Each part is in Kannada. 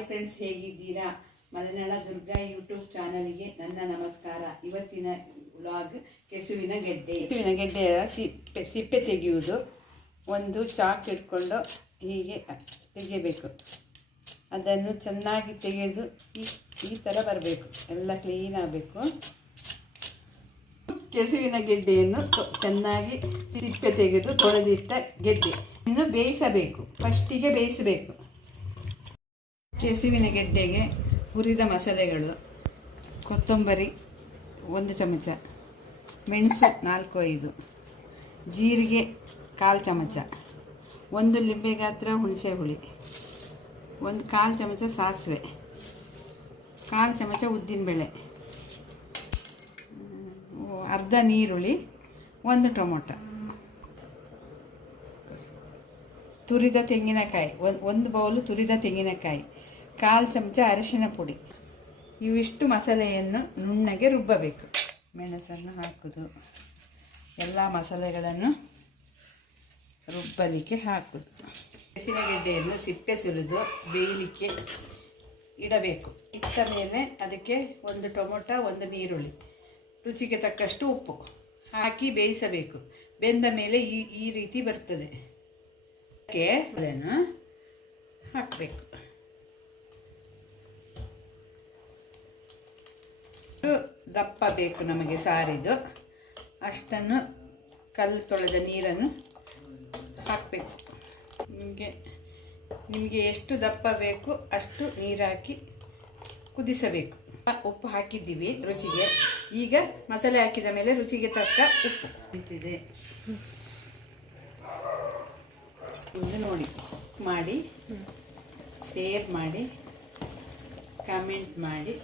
ಹಾಯ್ ಫ್ರೆಂಡ್ಸ್, ಹೇಗಿದ್ದೀರಾ? ಮಲೆನಾಡ ದುರ್ಗಾ ಯೂಟ್ಯೂಬ್ ಚಾನಲ್ಗೆ ನನ್ನ ನಮಸ್ಕಾರ. ಇವತ್ತಿನ ವ್ಲಾಗ್ ಕೆಸುವಿನ ಗೆಡ್ಡೆ. ಕೆಸುವಿನ ಗೆಡ್ಡೆಯ ಸಿಪ್ಪೆ ಸಿಪ್ಪೆ ತೆಗೆಯುವುದು. ಒಂದು ಚಾಕ್ ಇಟ್ಕೊಂಡು ಹೀಗೆ ತೆಗೆಯಬೇಕು. ಅದನ್ನು ಚೆನ್ನಾಗಿ ತೆಗೆದು ಈ ಈ ಥರ ಬರಬೇಕು. ಎಲ್ಲ ಕ್ಲೀನ್ ಆಗಬೇಕು. ಕೆಸುವಿನ ಗೆಡ್ಡೆಯನ್ನು ಚೆನ್ನಾಗಿ ಸಿಪ್ಪೆ ತೆಗೆದು ತೊಳೆದಿಟ್ಟ ಗೆಡ್ಡೆ. ಇನ್ನು ಬೇಯಿಸಬೇಕು. ಫಸ್ಟಿಗೆ ಬೇಯಿಸಬೇಕು. ಕೆಸುವಿನ ಗೆಡ್ಡೆಗೆ ಹುರಿದ ಮಸಾಲೆಗಳು, ಕೊತ್ತಂಬರಿ ಒಂದು ಚಮಚ, ಮೆಣಸು ನಾಲ್ಕು ಐದು, ಜೀರಿಗೆ ಕಾಲು ಚಮಚ, ಒಂದು ಲಿಂಬೆ ಗಾತ್ರ ಹುಣಸೆ ಹುಳಿ, ಒಂದು ಕಾಲು ಚಮಚ ಸಾಸಿವೆ, ಕಾಲು ಚಮಚ ಉದ್ದಿನಬೇಳೆ ಅರ್ಧ ನೀರುಳ್ಳಿ, ಒಂದು ಟೊಮೊಟೊ. ತುರಿದ ತೆಂಗಿನಕಾಯಿ ಒಂದು ಬೌಲು ತುರಿದ ತೆಂಗಿನಕಾಯಿ. ಕಾಲು ಚಮಚ ಅರಿಶಿನ ಪುಡಿ. ಇವಿಷ್ಟು ಮಸಾಲೆಯನ್ನು ನುಣ್ಣಗೆ ರುಬ್ಬಬೇಕು. ಮೆಣಸನ್ನು ಹಾಕೋದು. ಎಲ್ಲ ಮಸಾಲೆಗಳನ್ನು ರುಬ್ಬಲಿಕ್ಕೆ ಹಾಕೋದು. ಹಸಿನಗೆಡ್ಡೆಯನ್ನು ಸಿಪ್ಪೆ ಸುಲಿದು ಬೇಯಲಿಕ್ಕೆ ಇಡಬೇಕು. ಇಟ್ಟ ಮೇಲೆ ಅದಕ್ಕೆ ಒಂದು ಟೊಮೊಟೊ, ಒಂದು ನೀರುಳ್ಳಿ ರುಚಿಗೆ ತಕ್ಕಷ್ಟು ಉಪ್ಪು ಹಾಕಿ ಬೇಯಿಸಬೇಕು. ಬೆಂದ ಮೇಲೆ ಈ ಈ ರೀತಿ ಬರ್ತದೆ. ಅದಕ್ಕೆ ಅದನ್ನು ಹಾಕಬೇಕು. ದಪ್ಪ ಬೇಕು ನಮಗೆ ಸಾರಿದು ಅಷ್ಟನ್ನು ಕಲ್ಲು ತೊಳೆದ ನೀರನ್ನು ಹಾಕಬೇಕು. ನಿಮಗೆ ನಿಮಗೆ ಎಷ್ಟು ದಪ್ಪ ಬೇಕು ಅಷ್ಟು ನೀರು ಹಾಕಿ ಕುದಿಸಬೇಕು. ಉಪ್ಪು ಹಾಕಿದ್ದೀವಿ ರುಚಿಗೆ. ಈಗ ಮಸಾಲೆ ಹಾಕಿದ ಮೇಲೆ ರುಚಿಗೆ ತಕ್ಕ ಉಪ್ಪು ನಿಂತಿದೆ ಒಂದು ನೋಡಿ ಮಾಡಿ ಶೇರ್ ಮಾಡಿ ಕಮೆಂಟ್ ಮಾಡಿ.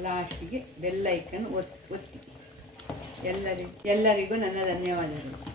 ಲಾಸ್ಟಿಗೆ ಬೆಲ್ ಐಕನ್ ಒತ್ತಿ ಒತ್ತಿ. ಎಲ್ಲರಿಗೂ ಎಲ್ಲರಿಗೂ ನನ್ನ ಧನ್ಯವಾದಗಳು.